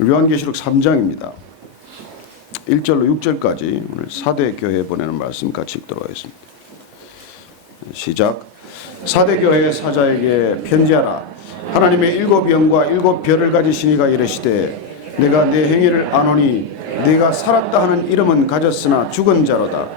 요한계시록 3장입니다. 1절로 6절까지 오늘 사대 교회에 보내는 말씀 같이 읽도록 하겠습니다. 시작. 사대 교회 사자에게 편지하라. 하나님의 일곱 영과 일곱 별을 가지신 이가 이르시되 내가 내 행위를 아노니 네가 살았다 하는 이름은 가졌으나 죽은 자로다.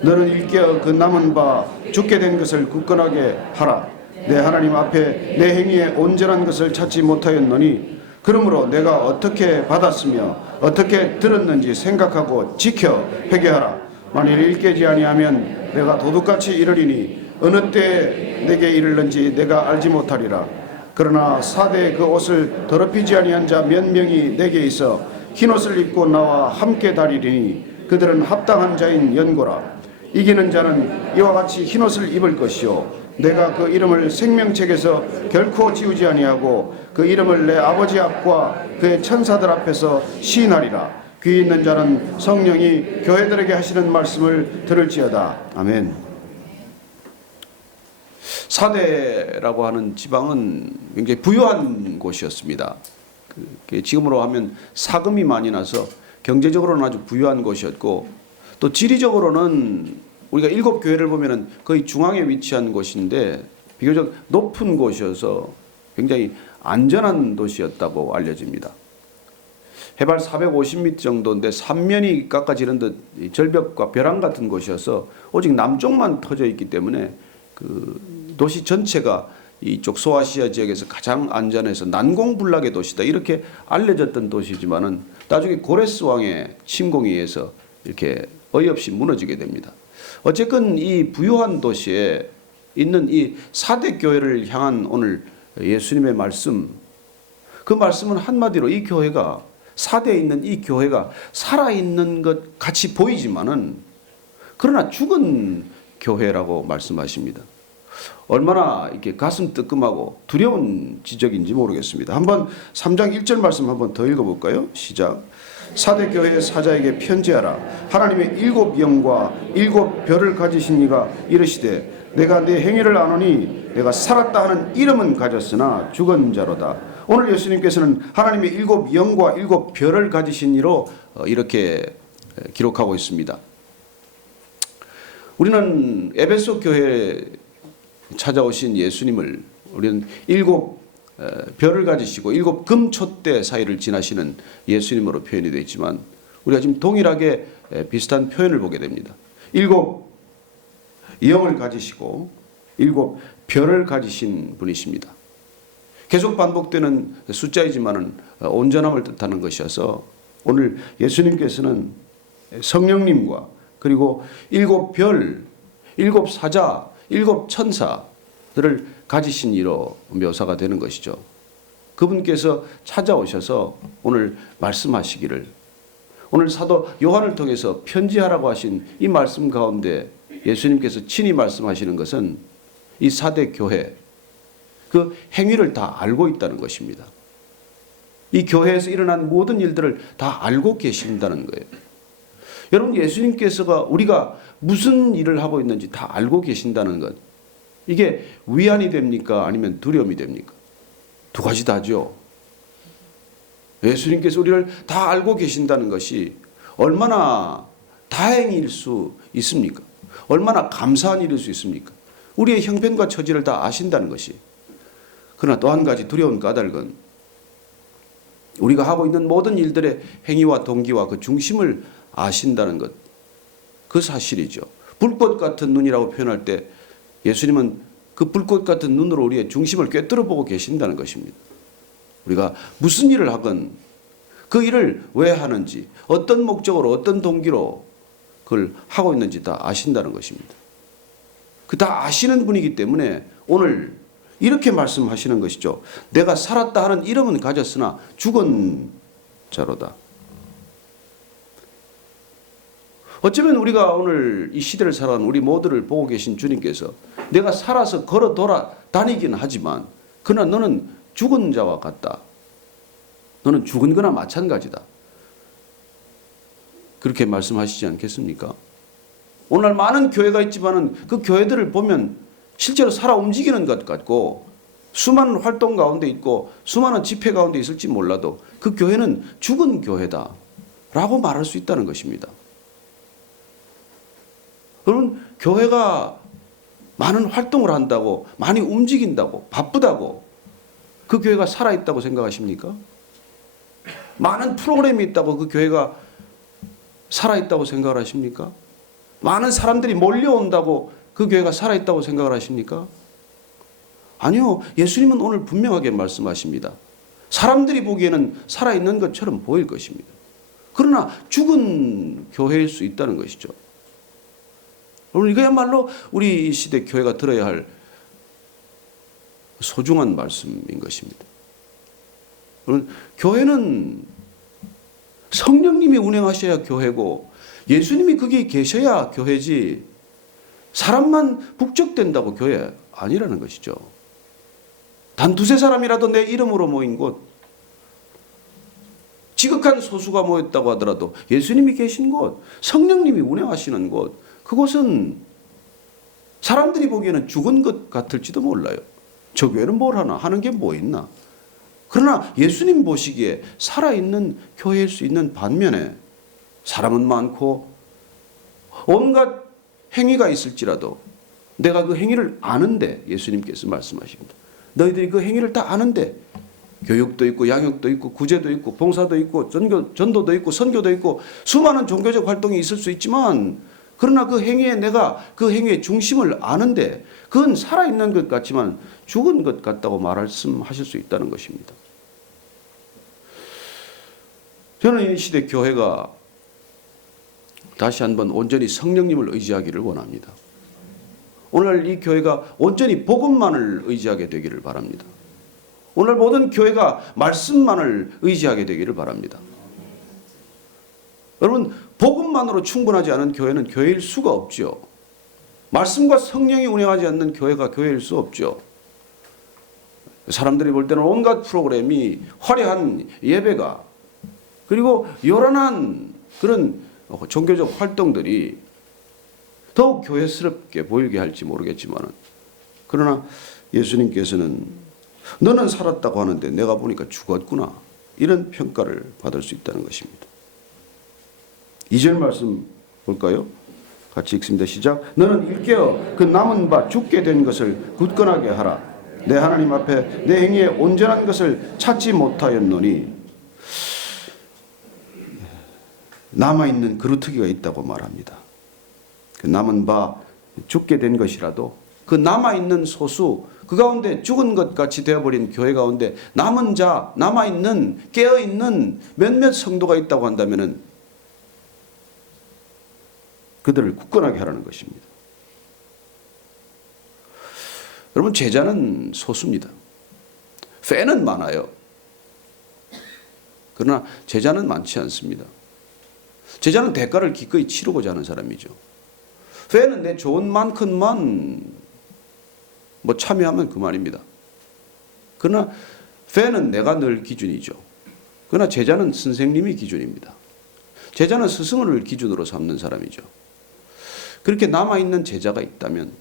너는 일깨어 그 남은 바 죽게 된 것을 굳건하게 하라. 내 하나님 앞에 내 행위에 온전한 것을 찾지 못하였노니 그러므로 내가 어떻게 받았으며 어떻게 들었는지 생각하고 지켜 회개하라. 만일 일깨지 아니하면 내가 도둑같이 이르리니 어느 때에 내게 이르는지 내가 알지 못하리라. 그러나 사대의 그 옷을 더럽히지 아니한 자 몇 명이 내게 있어 흰옷을 입고 나와 함께 다니리니 그들은 합당한 자인 연고라. 이기는 자는 이와 같이 흰옷을 입을 것이요 내가 그 이름을 생명책에서 결코 지우지 아니하고 그 이름을 내 아버지 앞과 그의 천사들 앞에서 시인하리라. 귀 있는 자는 성령이 교회들에게 하시는 말씀을 들을지어다. 아멘. 사대라고 하는 지방은 굉장히 부유한 곳이었습니다. 지금으로 하면 사금이 많이 나서 경제적으로는 아주 부유한 곳이었고 또 지리적으로는 우리가 일곱 교회를 보면은 거의 중앙에 위치한 곳인데 비교적 높은 곳이어서 굉장히 안전한 도시였다고 알려집니다. 해발 450m 정도인데 삼면이 깎아지는 듯 절벽과 벼랑 같은 곳이어서 오직 남쪽만 터져 있기 때문에 그 도시 전체가 이쪽 소아시아 지역에서 가장 안전해서 난공불락의 도시다 이렇게 알려졌던 도시지만은 나중에 고레스 왕의 침공에 의해서 이렇게 어이없이 무너지게 됩니다. 어쨌건 이 부유한 도시에 있는 이 사대 교회를 향한 오늘 예수님의 말씀, 그 말씀은 한마디로 이 교회가 사대에 있는 이 교회가 살아있는 것 같이 보이지만은 그러나 죽은 교회라고 말씀하십니다. 얼마나 이렇게 가슴 뜨끔하고 두려운 지적인지 모르겠습니다. 한번 3장 1절 말씀 한번 더 읽어볼까요? 시작. 사대 교회 사자에게 편지하라. 하나님의 일곱 영과 일곱 별을 가지신 이가 이르시되 내가 내 행위를 아노니 내가 살았다 하는 이름은 가졌으나 죽은 자로다. 오늘 예수님께서는 하나님의 일곱 영과 일곱 별을 가지신 이로 이렇게 기록하고 있습니다. 우리는 에베소 교회에 찾아오신 예수님을 우리는 일곱 별을 가지시고 일곱 금촛대 사이를 지나시는 예수님으로 표현이 되어 있지만 우리가 지금 동일하게 비슷한 표현을 보게 됩니다. 일곱 영을 가지시고 일곱 별을 가지신 분이십니다. 계속 반복되는 숫자이지만은 온전함을 뜻하는 것이어서 오늘 예수님께서는 성령님과 그리고 일곱 별, 일곱 사자, 일곱 천사들을 가지신 이로 묘사가 되는 것이죠. 그분께서 찾아오셔서 오늘 말씀하시기를 오늘 사도 요한을 통해서 편지하라고 하신 이 말씀 가운데 예수님께서 친히 말씀하시는 것은 이 사대 교회 그 행위를 다 알고 있다는 것입니다. 이 교회에서 일어난 모든 일들을 다 알고 계신다는 거예요. 여러분 예수님께서가 우리가 무슨 일을 하고 있는지 다 알고 계신다는 것 이게 위안이 됩니까? 아니면 두려움이 됩니까? 두 가지 다죠. 예수님께서 우리를 다 알고 계신다는 것이 얼마나 다행일 수 있습니까? 얼마나 감사한 일일 수 있습니까? 우리의 형편과 처지를 다 아신다는 것이. 그러나 또 한 가지 두려운 까닭은 우리가 하고 있는 모든 일들의 행위와 동기와 그 중심을 아신다는 것. 그 사실이죠. 불꽃 같은 눈이라고 표현할 때 예수님은 그 불꽃 같은 눈으로 우리의 중심을 꿰뚫어 보고 계신다는 것입니다. 우리가 무슨 일을 하건 그 일을 왜 하는지 어떤 목적으로 어떤 동기로 그걸 하고 있는지 다 아신다는 것입니다. 그 다 아시는 분이기 때문에 오늘 이렇게 말씀하시는 것이죠. 내가 살았다 하는 이름은 가졌으나 죽은 자로다. 어쩌면 우리가 오늘 이 시대를 살아가는 우리 모두를 보고 계신 주님께서 내가 살아서 걸어 돌아다니긴 하지만 그러나 너는 죽은 자와 같다. 너는 죽은 거나 마찬가지다. 그렇게 말씀하시지 않겠습니까? 오늘 많은 교회가 있지만은 그 교회들을 보면 실제로 살아 움직이는 것 같고 수많은 활동 가운데 있고 수많은 집회 가운데 있을지 몰라도 그 교회는 죽은 교회다라고 말할 수 있다는 것입니다. 여러분, 교회가 많은 활동을 한다고, 많이 움직인다고, 바쁘다고 그 교회가 살아있다고 생각하십니까? 많은 프로그램이 있다고 그 교회가 살아있다고 생각을 하십니까? 많은 사람들이 몰려온다고 그 교회가 살아있다고 생각을 하십니까? 아니요. 예수님은 오늘 분명하게 말씀하십니다. 사람들이 보기에는 살아있는 것처럼 보일 것입니다. 그러나 죽은 교회일 수 있다는 것이죠. 여러분, 이거야말로 우리 이 시대 교회가 들어야 할 소중한 말씀인 것입니다. 여러분, 교회는 성령님이 운행하셔야 교회고 예수님이 거기 계셔야 교회지 사람만 북적댄다고 교회 아니라는 것이죠. 단 두세 사람이라도 내 이름으로 모인 곳, 지극한 소수가 모였다고 하더라도 예수님이 계신 곳, 성령님이 운행하시는 곳, 그곳은 사람들이 보기에는 죽은 것 같을지도 몰라요. 저 교회는 뭘 하나? 하는 게 뭐 있나? 그러나 예수님 보시기에 살아있는 교회일 수 있는 반면에 사람은 많고 온갖 행위가 있을지라도 내가 그 행위를 아는데, 예수님께서 말씀하십니다. 너희들이 그 행위를 다 아는데 교육도 있고 양육도 있고 구제도 있고 봉사도 있고 전도도 있고 선교도 있고 수많은 종교적 활동이 있을 수 있지만, 그러나 그 행위에 내가 그 행위의 중심을 아는데 그건 살아있는 것 같지만 죽은 것 같다고 말씀하실 수 있다는 것입니다. 저는 이 시대 교회가 다시 한번 온전히 성령님을 의지하기를 원합니다. 오늘 이 교회가 온전히 복음만을 의지하게 되기를 바랍니다. 오늘 모든 교회가 말씀만을 의지하게 되기를 바랍니다. 여러분, 복음만으로 충분하지 않은 교회는 교회일 수가 없죠. 말씀과 성령이 운행하지 않는 교회가 교회일 수 없죠. 사람들이 볼 때는 온갖 프로그램이, 화려한 예배가, 그리고 요란한 그런 종교적 활동들이 더욱 교회스럽게 보이게 할지 모르겠지만, 그러나 예수님께서는 너는 살았다고 하는데 내가 보니까 죽었구나, 이런 평가를 받을 수 있다는 것입니다. 2절 말씀 볼까요? 같이 읽습니다. 시작. 너는 일깨어 그 남은 바 죽게 된 것을 굳건하게 하라. 내 하나님 앞에 내 행위에 온전한 것을 찾지 못하였노니. 남아있는 그루터기가 있다고 말합니다. 그 남은 바 죽게 된 것이라도 그 남아있는 소수, 그 가운데 죽은 것 같이 되어버린 교회 가운데 남은 자, 남아있는 깨어있는 몇몇 성도가 있다고 한다면 그들을 굳건하게 하라는 것입니다. 여러분, 제자는 소수입니다. 팬은 많아요. 그러나 제자는 많지 않습니다. 제자는 대가를 기꺼이 치르고자 하는 사람이죠. 팬은 내 좋은 만큼만 참여하면 그만입니다. 그러나 팬은 내가 늘 기준이죠. 그러나 제자는 선생님이 기준입니다. 제자는 스승을 기준으로 삼는 사람이죠. 그렇게 남아있는 제자가 있다면,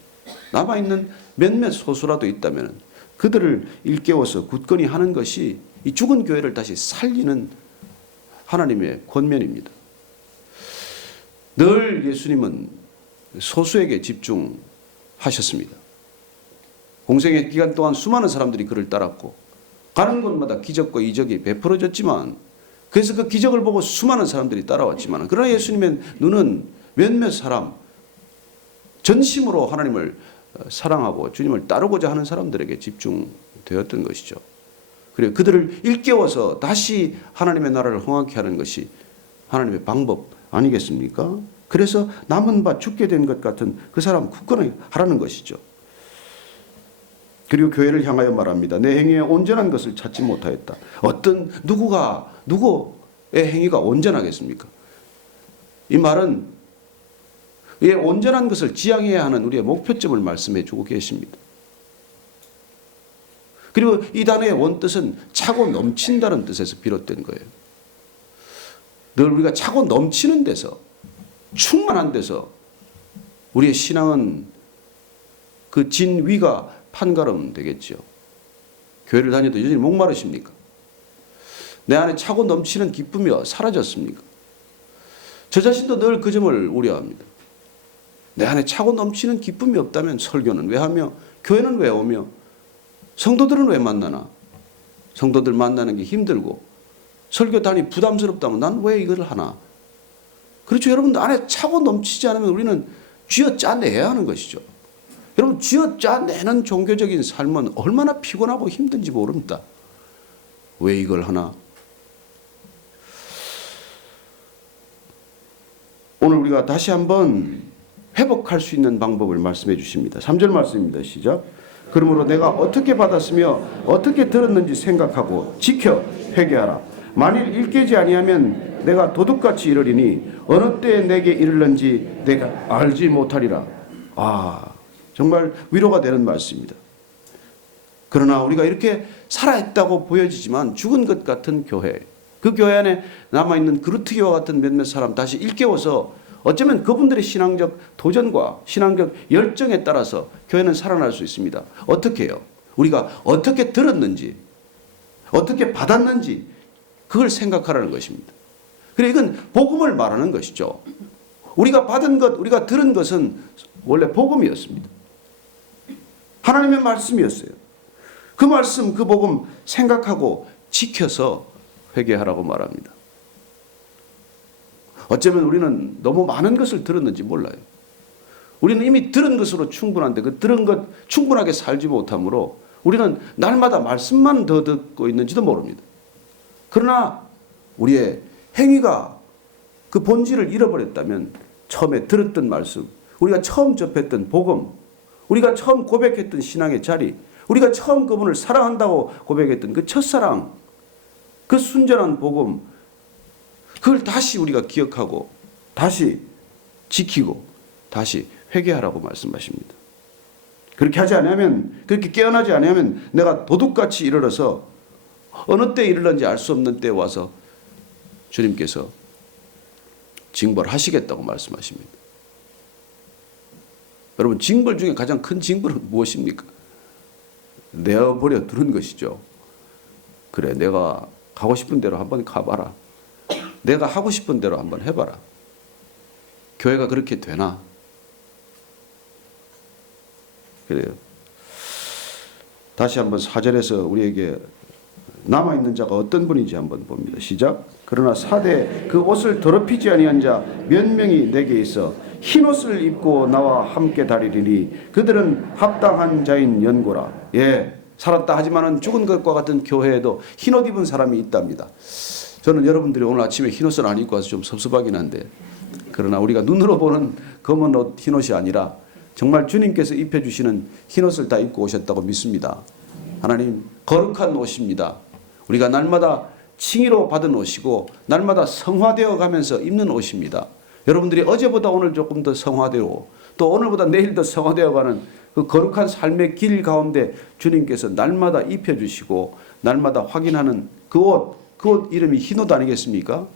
남아있는 몇몇 소수라도 있다면 그들을 일깨워서 굳건히 하는 것이 이 죽은 교회를 다시 살리는 하나님의 권면입니다. 늘 예수님은 소수에게 집중하셨습니다. 공생의 기간 동안 수많은 사람들이 그를 따랐고 가는 곳마다 기적과 이적이 베풀어졌지만, 그래서 그 기적을 보고 수많은 사람들이 따라왔지만, 그러나 예수님의 눈은 몇몇 사람, 전심으로 하나님을 사랑하고 주님을 따르고자 하는 사람들에게 집중되었던 것이죠. 그리고 그들을 일깨워서 다시 하나님의 나라를 흥하게 하는 것이 하나님의 방법 아니겠습니까? 그래서 남은 바 죽게 된 것 같은 그 사람 굳건하게 하라는 것이죠. 그리고 교회를 향하여 말합니다. 내 행위에 온전한 것을 찾지 못하였다. 누구의 행위가 온전하겠습니까? 이 말은 이 온전한 것을 지향해야 하는 우리의 목표점을 말씀해 주고 계십니다. 그리고 이 단어의 원뜻은 차고 넘친다는 뜻에서 비롯된 거예요. 늘 우리가 차고 넘치는 데서, 충만한 데서 우리의 신앙은 그 진위가 판가름 되겠죠. 교회를 다녀도 여전히 목마르십니까? 내 안에 차고 넘치는 기쁨이 사라졌습니까? 저 자신도 늘 그 점을 우려합니다. 내 안에 차고 넘치는 기쁨이 없다면 설교는 왜 하며 교회는 왜 오며 성도들은 왜 만나나? 성도들 만나는 게 힘들고 설교 단위 부담스럽다면 난 왜 이걸 하나? 그렇죠. 여러분 안에 차고 넘치지 않으면 우리는 쥐어 짜내야 하는 것이죠. 여러분 쥐어 짜내는 종교적인 삶은 얼마나 피곤하고 힘든지 모릅니다. 왜 이걸 하나? 오늘 우리가 다시 한번 회복할 수 있는 방법을 말씀해 주십니다. 3절 말씀입니다. 시작. 그러므로 내가 어떻게 받았으며 어떻게 들었는지 생각하고 지켜 회개하라. 만일 일깨지 아니하면 내가 도둑같이 이르리니 어느 때에 내게 이르는지 내가 알지 못하리라. 정말 위로가 되는 말씀입니다. 그러나 우리가 이렇게 살아있다고 보여지지만 죽은 것 같은 교회, 그 교회 안에 남아있는 그루트기와 같은 몇몇 사람 다시 일깨워서 어쩌면 그분들의 신앙적 도전과 신앙적 열정에 따라서 교회는 살아날 수 있습니다. 어떻게 해요? 우리가 어떻게 들었는지, 어떻게 받았는지 그걸 생각하라는 것입니다. 그래 이건 복음을 말하는 것이죠. 우리가 받은 것, 우리가 들은 것은 원래 복음이었습니다. 하나님의 말씀이었어요. 그 말씀, 그 복음 생각하고 지켜서 회개하라고 말합니다. 어쩌면 우리는 너무 많은 것을 들었는지 몰라요. 우리는 이미 들은 것으로 충분한데 그 들은 것 충분하게 살지 못하므로 우리는 날마다 말씀만 더 듣고 있는지도 모릅니다. 그러나 우리의 행위가 그 본질을 잃어버렸다면 처음에 들었던 말씀, 우리가 처음 접했던 복음, 우리가 처음 고백했던 신앙의 자리, 우리가 처음 그분을 사랑한다고 고백했던 그 첫사랑, 그 순전한 복음, 그걸 다시 우리가 기억하고 다시 지키고 다시 회개하라고 말씀하십니다. 그렇게 하지 않으면, 그렇게 깨어나지 않으면 내가 도둑같이 이르러서 어느 때에 이르는지 알 수 없는 때에 와서 주님께서 징벌하시겠다고 말씀하십니다. 여러분 징벌 중에 가장 큰 징벌은 무엇입니까? 내어버려 두는 것이죠. 그래 내가 가고 싶은 대로 한번 가봐라. 내가 하고 싶은 대로 한번 해봐라. 교회가 그렇게 되나? 그래요. 다시 한번 4절에서 우리에게 남아있는 자가 어떤 분인지 한번 봅니다. 시작. 그러나 사대 그 옷을 더럽히지 아니한 자 몇 명이 내게 있어 흰 옷을 입고 나와 함께 다니리니 그들은 합당한 자인 연고라. 예, 살았다 하지만은 죽은 것과 같은 교회에도 흰 옷 입은 사람이 있답니다. 저는 여러분들이 오늘 아침에 흰 옷을 안 입고 와서 좀 섭섭하긴 한데, 그러나 우리가 눈으로 보는 검은 옷, 흰 옷이 아니라 정말 주님께서 입혀주시는 흰 옷을 다 입고 오셨다고 믿습니다. 하나님 거룩한 옷입니다. 우리가 날마다 칭의로 받은 옷이고 날마다 성화되어 가면서 입는 옷입니다. 여러분들이 어제보다 오늘 조금 더 성화되고 또 오늘보다 내일 더 성화되어 가는 그 거룩한 삶의 길 가운데 주님께서 날마다 입혀주시고 날마다 확인하는 그 옷 이름이 흰옷 아니겠습니까?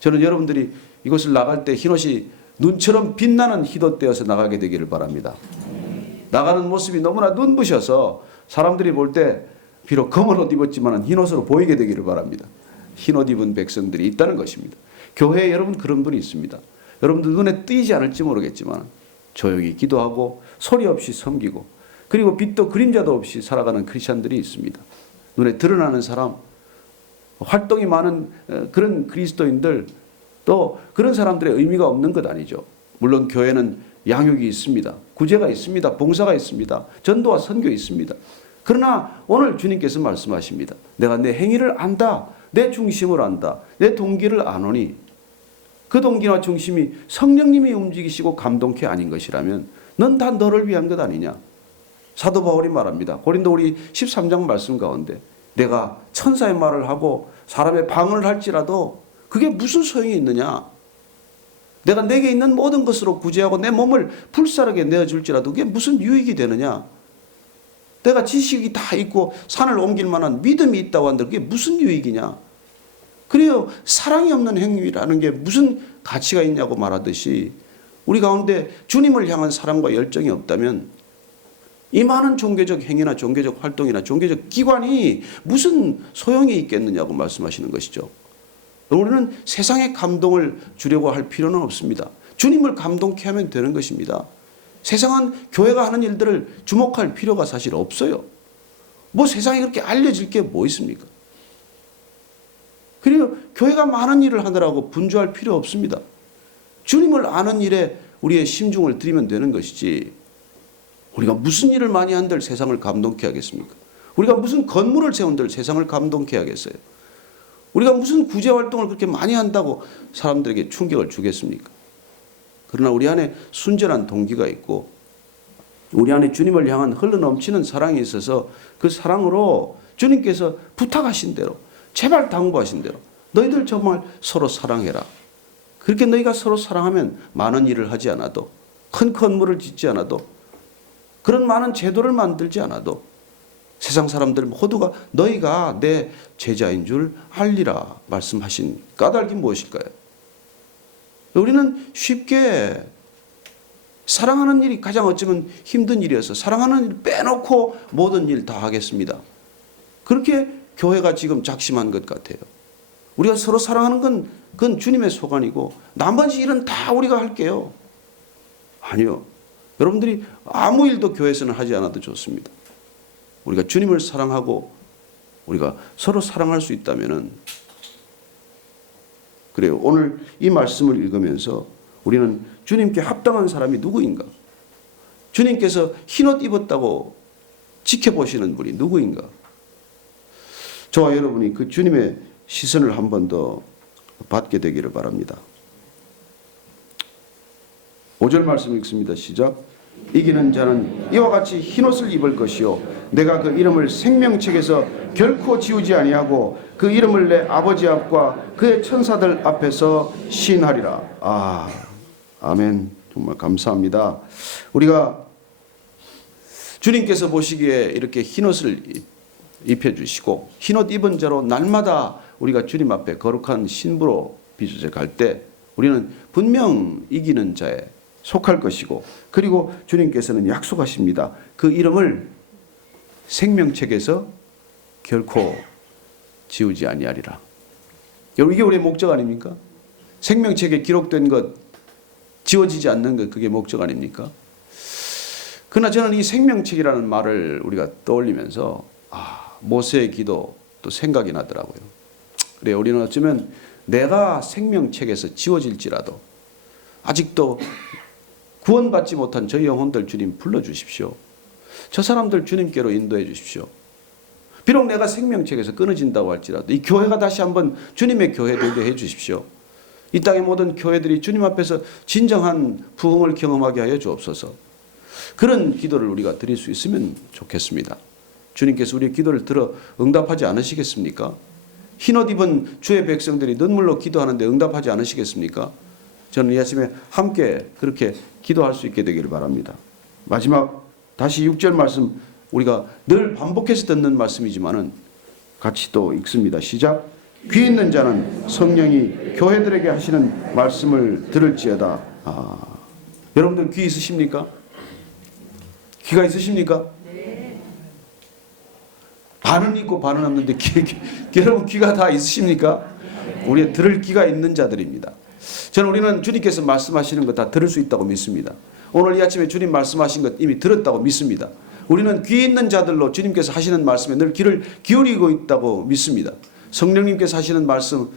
저는 여러분들이 이곳을 나갈 때 흰옷이 눈처럼 빛나는 흰옷 되어서 나가게 되기를 바랍니다. 나가는 모습이 너무나 눈부셔서 사람들이 볼 때 비록 검은 옷 입었지만 흰옷으로 보이게 되기를 바랍니다. 흰옷 입은 백성들이 있다는 것입니다. 교회에 여러분 그런 분이 있습니다. 여러분들 눈에 띄지 않을지 모르겠지만 조용히 기도하고 소리 없이 섬기고 그리고 빛도 그림자도 없이 살아가는 크리스찬들이 있습니다. 눈에 드러나는 사람, 활동이 많은 그런 그리스도인들, 또 그런 사람들의 의미가 없는 것 아니죠. 물론 교회는 양육이 있습니다. 구제가 있습니다. 봉사가 있습니다. 전도와 선교 있습니다. 그러나 오늘 주님께서 말씀하십니다. 내가 내 행위를 안다. 내 중심을 안다. 내 동기를 아노니 그 동기와 중심이 성령님이 움직이시고 감동케 아닌 것이라면 넌 다 너를 위한 것 아니냐. 사도 바울이 말합니다. 고린도 우리 13장 말씀 가운데 내가 천사의 말을 하고 사람의 방언을 할지라도 그게 무슨 소용이 있느냐. 내가 내게 있는 모든 것으로 구제하고 내 몸을 불사르게 내어줄지라도 그게 무슨 유익이 되느냐. 내가 지식이 다 있고 산을 옮길 만한 믿음이 있다고 한들 그게 무슨 유익이냐. 그래요. 사랑이 없는 행위라는 게 무슨 가치가 있냐고 말하듯이 우리 가운데 주님을 향한 사랑과 열정이 없다면 이 많은 종교적 행위나 종교적 활동이나 종교적 기관이 무슨 소용이 있겠느냐고 말씀하시는 것이죠. 우리는 세상의 감동을 주려고 할 필요는 없습니다. 주님을 감동케 하면 되는 것입니다. 세상은 교회가 하는 일들을 주목할 필요가 사실 없어요. 뭐 세상에 그렇게 알려질 게 뭐 있습니까? 그리고 교회가 많은 일을 하느라고 분주할 필요 없습니다. 주님을 아는 일에 우리의 심중을 들이면 되는 것이지, 우리가 무슨 일을 많이 한들 세상을 감동케 하겠습니까? 우리가 무슨 건물을 세운들 세상을 감동케 하겠어요? 우리가 무슨 구제 활동을 그렇게 많이 한다고 사람들에게 충격을 주겠습니까? 그러나 우리 안에 순전한 동기가 있고 우리 안에 주님을 향한 흘러넘치는 사랑이 있어서 그 사랑으로 주님께서 부탁하신 대로, 제발 당부하신 대로 너희들 정말 서로 사랑해라. 그렇게 너희가 서로 사랑하면 많은 일을 하지 않아도, 큰 건물을 짓지 않아도, 그런 많은 제도를 만들지 않아도 세상 사람들 모두가 너희가 내 제자인 줄 알리라 말씀하신 까닭이 무엇일까요? 우리는 쉽게 사랑하는 일이 가장 어쩌면 힘든 일이어서 사랑하는 일 빼놓고 모든 일 다 하겠습니다. 그렇게 교회가 지금 작심한 것 같아요. 우리가 서로 사랑하는 건 그건 주님의 소관이고 나머지 일은 다 우리가 할게요. 아니요. 여러분들이 아무 일도 교회에서는 하지 않아도 좋습니다. 우리가 주님을 사랑하고 우리가 서로 사랑할 수 있다면은, 그래요. 오늘 이 말씀을 읽으면서 우리는 주님께 합당한 사람이 누구인가? 주님께서 흰옷 입었다고 지켜보시는 분이 누구인가? 저와 여러분이 그 주님의 시선을 한 번 더 받게 되기를 바랍니다. 5절 말씀 읽습니다. 시작. 이기는 자는 이와 같이 흰옷을 입을 것이요 내가 그 이름을 생명책에서 결코 지우지 아니하고 그 이름을 내 아버지 앞과 그의 천사들 앞에서 시인하리라. 아멘. 정말 감사합니다. 우리가 주님께서 보시기에 이렇게 흰옷을 입혀주시고 흰옷 입은 자로 날마다 우리가 주님 앞에 거룩한 신부로 빚어져 갈 때 우리는 분명 이기는 자에 속할 것이고, 그리고 주님께서는 약속하십니다. 그 이름을 생명책에서 결코 지우지 아니하리라. 여러분, 이게 우리의 목적 아닙니까? 생명책에 기록된 것 지워지지 않는 것, 그게 목적 아닙니까? 그러나 저는 이 생명책이라는 말을 우리가 떠올리면서 모세의 기도 또 생각이 나더라고요. 그래, 우리는 어쩌면 내가 생명책에서 지워질지라도 아직도 구원받지 못한 저 영혼들 주님 불러주십시오. 저 사람들 주님께로 인도해 주십시오. 비록 내가 생명책에서 끊어진다고 할지라도 이 교회가 다시 한번 주님의 교회 되게 해 주십시오. 이 땅의 모든 교회들이 주님 앞에서 진정한 부흥을 경험하게 하여 주옵소서. 그런 기도를 우리가 드릴 수 있으면 좋겠습니다. 주님께서 우리의 기도를 들어 응답하지 않으시겠습니까? 흰옷 입은 주의 백성들이 눈물로 기도하는데 응답하지 않으시겠습니까? 저는 이 아침에 함께 그렇게 기도할 수 있게 되기를 바랍니다. 마지막 다시 6절 말씀, 우리가 늘 반복해서 듣는 말씀이지만은 같이 또 읽습니다. 시작. 귀 있는 자는 성령이 교회들에게 하시는 말씀을 들을지어다. 여러분들 귀 있으십니까? 귀가 있으십니까? 네. 반은 있고 반은 없는데 여러분 귀가 다 있으십니까? 우리 들을 귀가 있는 자들입니다. 저는 우리는 주님께서 말씀하시는 것 다 들을 수 있다고 믿습니다. 오늘 이 아침에 주님 말씀하신 것 이미 들었다고 믿습니다. 우리는 귀 있는 자들로 주님께서 하시는 말씀에 늘 귀를 기울이고 있다고 믿습니다. 성령님께서 하시는 말씀,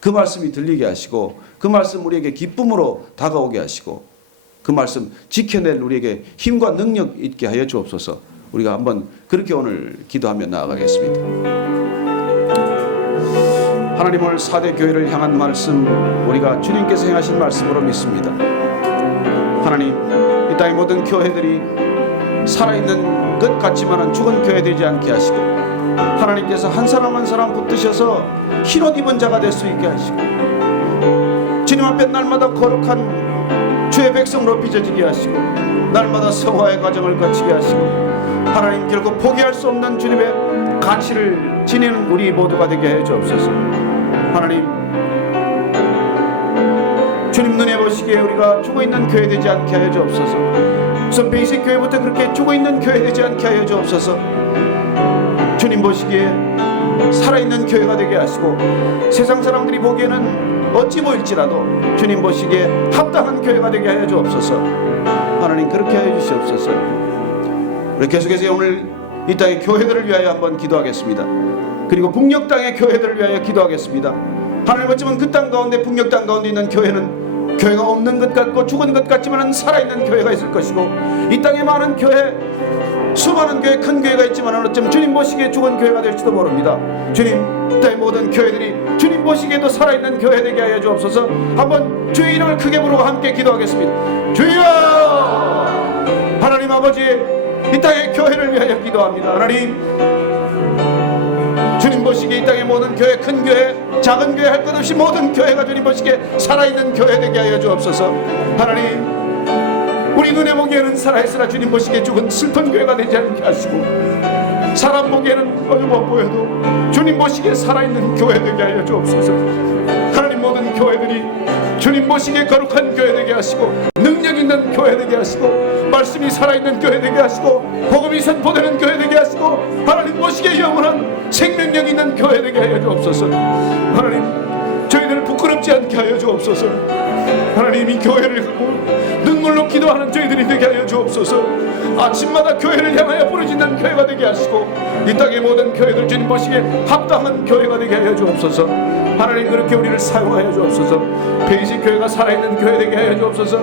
그 말씀이 들리게 하시고 그 말씀 우리에게 기쁨으로 다가오게 하시고 그 말씀 지켜낼 우리에게 힘과 능력 있게 하여 주옵소서. 우리가 한번 그렇게 오늘 기도하며 나아가겠습니다. 하나님, 오늘 4대 교회를 향한 말씀 우리가 주님께서 행하신 말씀으로 믿습니다. 하나님, 이 땅의 모든 교회들이 살아있는 것 같지만은 죽은 교회 되지 않게 하시고 하나님께서 한 사람 한 사람 붙드셔서 흰옷 입은 자가 될 수 있게 하시고 주님 앞에 날마다 거룩한 주의 백성으로 빚어지게 하시고 날마다 성화의 과정을 거치게 하시고 하나님 결국 포기할 수 없는 주님의 가치를 지니는 우리 모두가 되게 해 주옵소서. 하나님, 주님 눈에 보시기에 우리가 죽어있는 교회 되지 않게 하여 주옵소서. 우선 베이직 교회부터 그렇게 죽어있는 교회 되지 않게 하여 주옵소서. 주님 보시기에 살아있는 교회가 되게 하시고 세상 사람들이 보기에는 어찌 보일지라도 주님 보시기에 합당한 교회가 되게 하여 주옵소서. 하나님 그렇게 하여 주시옵소서. 우리 계속해서 오늘 이 땅의 교회들을 위하여 한번 기도하겠습니다. 그리고 북녘 땅의 교회들을 위하여 기도하겠습니다. 하나님 어쩌면 그 땅 가운데 북녘 땅 가운데 있는 교회는 교회가 없는 것 같고 죽은 것 같지만 살아있는 교회가 있을 것이고 이 땅에 많은 교회 수많은 교회 큰 교회가 있지만 어쩌면 주님 보시기에 죽은 교회가 될지도 모릅니다. 주님 이 땅의 모든 교회들이 주님 보시기에도 살아있는 교회 되게 하여 주옵소서. 한번 주의 이름을 크게 부르고 함께 기도하겠습니다. 주여 하나님 아버지 이 땅의 교회를 위하여 기도합니다. 하나님 주님 보시기에 이 땅의 모든 교회 큰 교회 작은 교회 할 것 없이 모든 교회가 주님 보시기에 살아있는 교회 되게 하여 주옵소서. 하나님 우리 눈에 보기에는 살아있으나 주님 보시기에 죽은 슬픈 교회가 되지 않게 하시고 사람 보기에는 어둠어 보여도 주님 보시기에 살아있는 교회 되게 하여 주옵소서. 하나님 모든 교회들이 주님 보시기에 거룩한 교회 되게 하시고 능력 있는 교회 되게 하시고 말씀이 살아있는 교회 되게 하시고 복음이 선포되는 교회 되게 하시고 하나님 보시기에 영원한 생명력 있는 교회 되게 하여 주옵소서. 하나님 저희들을 부끄럽지 않게 하여 주옵소서. 하나님 이 교회를 갖고 눈물로 기도하는 저희들이 되게 하여 주옵소서. 아침마다 교회를 향하여 부르짖는 교회가 되게 하시고 이 땅의 모든 교회들 주님 보시기에 합당한 교회가 되게 하여 주옵소서. 하나님 그렇게 우리를 사용하여 주옵소서. 베이직 교회가 살아있는 교회 되게 하여 주옵소서.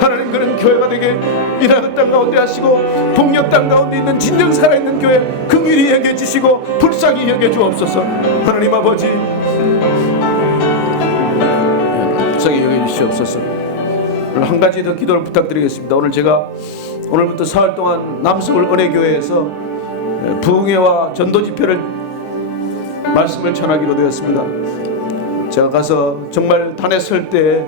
하나님 그런 교회가 되게 이라크 땅 가운데 하시고 북녘 땅 가운데 있는 진정 살아있는 교회 긍휼히 여겨주시고 불쌍히 여겨주옵소서. 하나님 아버지 불쌍히 여겨주시옵소서. 오늘 한 가지 더 기도를 부탁드리겠습니다. 오늘 제가 오늘부터 사흘 동안 남서울 은혜교회에서 부흥회와 전도 집회를 말씀을 전하기로 되었습니다. 제가 가서 정말 단에 설 때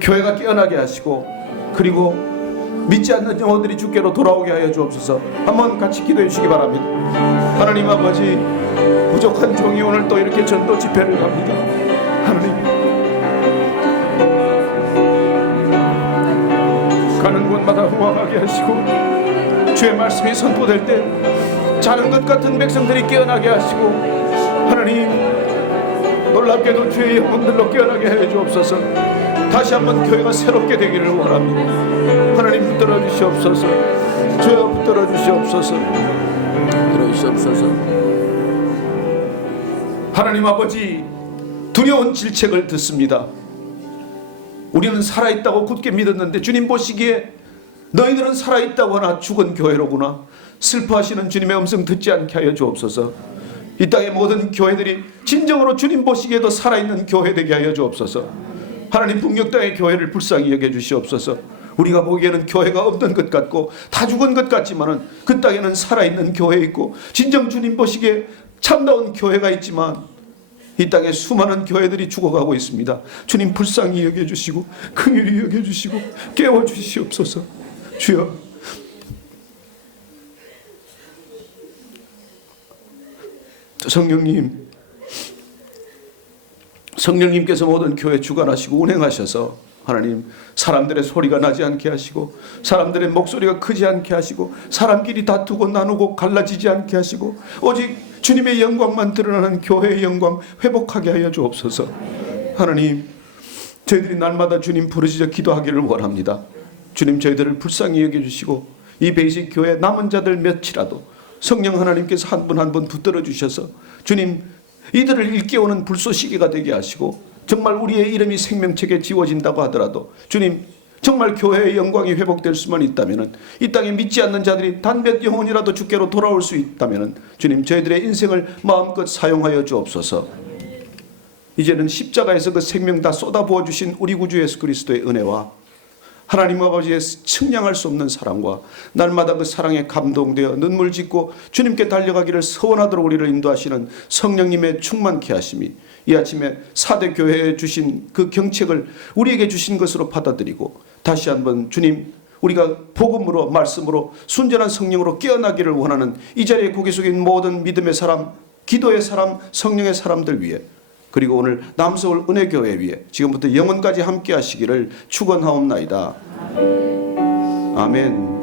교회가 깨어나게 하시고 그리고 믿지 않는 영혼들이 주께로 돌아오게 하여 주옵소서. 한번 같이 기도해 주시기 바랍니다. 하나님 아버지 부족한 종이 오늘 또 이렇게 전도 집회를 갑니다. 하나님 가는 곳마다 흥황하게 하시고 주의 말씀이 선포될 때 자는 것 같은 백성들이 깨어나게 하시고 하나님 놀랍게도 주의 영혼들로 깨어나게 해 주옵소서. 다시 한번 교회가 새롭게 되기를 원합니다. 하나님 붙들어 주시옵소서. 주여 붙들어 주시옵소서. 붙들어 주시옵소서. 하나님 아버지 두려운 질책을 듣습니다. 우리는 살아있다고 굳게 믿었는데 주님 보시기에 너희들은 살아있다고 하나 죽은 교회로구나. 슬퍼하시는 주님의 음성 듣지 않게 하여 주옵소서. 이 땅의 모든 교회들이 진정으로 주님 보시기에도 살아있는 교회 되게 하여 주옵소서. 하나님 북녘 땅의 교회를 불쌍히 여겨주시옵소서. 우리가 보기에는 교회가 없는 것 같고 다 죽은 것 같지만은 그 땅에는 살아있는 교회 있고 진정 주님 보시기에 참다운 교회가 있지만 이 땅에 수많은 교회들이 죽어가고 있습니다. 주님 불쌍히 여겨주시고 긍휼히 여겨주시고 깨워주시옵소서. 주여 성령님께서 모든 교회 주관하시고 운행하셔서 하나님 사람들의 소리가 나지 않게 하시고 사람들의 목소리가 크지 않게 하시고 사람끼리 다투고 나누고 갈라지지 않게 하시고 오직 주님의 영광만 드러나는 교회의 영광 회복하게 하여 주옵소서. 하나님 저희들이 날마다 주님 부르짖어 기도하기를 원합니다. 주님 저희들을 불쌍히 여겨주시고 이 베이직 교회 남은 자들 몇이라도 성령 하나님께서 한 분 한 분 붙들어 주셔서 주님 이들을 일깨우는 불쏘시개가 되게 하시고 정말 우리의 이름이 생명책에 지워진다고 하더라도 주님 정말 교회의 영광이 회복될 수만 있다면 이 땅에 믿지 않는 자들이 단 몇 영혼이라도 주께로 돌아올 수 있다면 주님 저희들의 인생을 마음껏 사용하여 주옵소서. 이제는 십자가에서 그 생명 다 쏟아부어 주신 우리 구주 예수 그리스도의 은혜와 하나님 아버지의 측량할 수 없는 사랑과 날마다 그 사랑에 감동되어 눈물 짓고 주님께 달려가기를 서원하도록 우리를 인도하시는 성령님의 충만케 하심이 이 아침에 사대 교회에 주신 그 경책을 우리에게 주신 것으로 받아들이고 다시 한번 주님 우리가 복음으로 말씀으로 순전한 성령으로 깨어나기를 원하는 이 자리에 고개 숙인 모든 믿음의 사람 기도의 사람 성령의 사람들 위해 그리고 오늘 남서울 은혜교회 위에 지금부터 영원까지 함께 하시기를 축원하옵나이다. 아멘.